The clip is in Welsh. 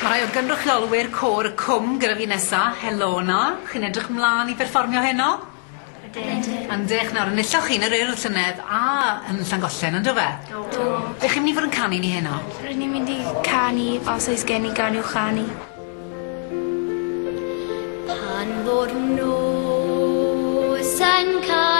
Mae rai o gynrychiolwyr côr y cwm gyda fi nesa. Helona, chi'n edrych mlaen i berfformio heno? Ydych, nawr, enilloch chi'n yr Urdd Llynedd a yn Llangollen, ynddo fe? Do. Be chi'n mynd i fod yn canu ni heno? Rydyn ni'n mynd i canu os oes gen i gan i'w chanu. Pan fo'r nos yn cael